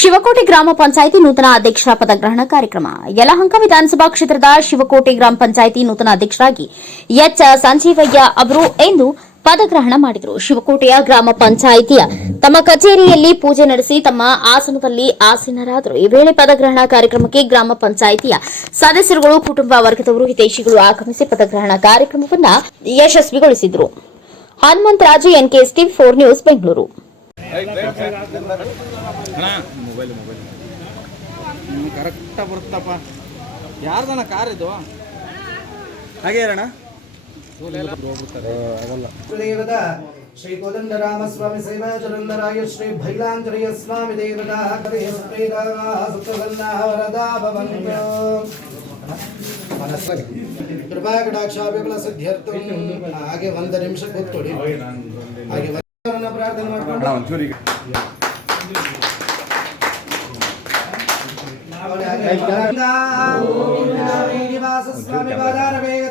ಶಿವಕೋಟೆ ಗ್ರಾಮ ಪಂಚಾಯಿತಿ ನೂತನ ಅಧ್ಯಕ್ಷರ ಪದಗ್ರಹಣ ಕಾರ್ಯಕ್ರಮ. ಯಲಹಂಕ ವಿಧಾನಸಭಾ ಕ್ಷೇತ್ರದ ಶಿವಕೋಟೆ ಗ್ರಾಮ ಪಂಚಾಯಿತಿ ನೂತನ ಅಧ್ಯಕ್ಷರಾಗಿ ಎಚ್ ಸಂಜೀವಯ್ಯ ಅವರು ಎಂದು ಪದಗ್ರಹಣ ಮಾಡಿದರು. ಶಿವಕೋಟೆಯ ಗ್ರಾಮ ಪಂಚಾಯಿತಿಯ ತಮ್ಮ ಕಚೇರಿಯಲ್ಲಿ ಪೂಜೆ ನಡೆಸಿ ತಮ್ಮ ಆಸನದಲ್ಲಿ ಆಸೀನರಾದರು. ಈ ವೇಳೆ ಪದಗ್ರಹಣ ಕಾರ್ಯಕ್ರಮಕ್ಕೆ ಗ್ರಾಮ ಪಂಚಾಯಿತಿಯ ಸದಸ್ಯರುಗಳು, ಕುಟುಂಬ ವರ್ಗದವರು, ಹಿತೈಷಿಗಳು ಆಗಮಿಸಿ ಪದಗ್ರಹಣ ಕಾರ್ಯಕ್ರಮವನ್ನು ಯಶಸ್ವಿಗೊಳಿಸಿದರು. Hanumantharaju NKST four news, Bengaluru. Mobile mobile ಕರೆಕ್ಟಾಗಿ ಬರುತ್ತಪ್ಪ. ಯಾರ್ದಣ್ಣ ಕಾರ್ ಇದು? ಹಾಗೆ ಇರೋಣ ಆಗಲ್ಲ ದೇವತಾ ಶ್ರೀ ಕೋದಂಡರಾಮಸ್ವಾಮಿ ಸೇವಾಚರಂದರಾಯ ಶ್ರೀ ಭೈಲಾಂತರಿಯ ಸ್ವಾಮಿ ದೇವತಾ ಹರೇ ಸುಖಗಂಧಾವರದಾ ಭವಂತ್ಯ ಕೃಪಾ ಕಟಾಕ್ಷಾಭಿಫಲ ಸಿದ್ಧ್ಯರ್ಥಂ ಹಾಗೆ ಒಂದು ನಿಮಿಷ ಕೂತ್ಕೊಡಿ ಹಾಗೆ అర్థం చేసుకోండి శ్రీనివాస స్వామి పదార వేగ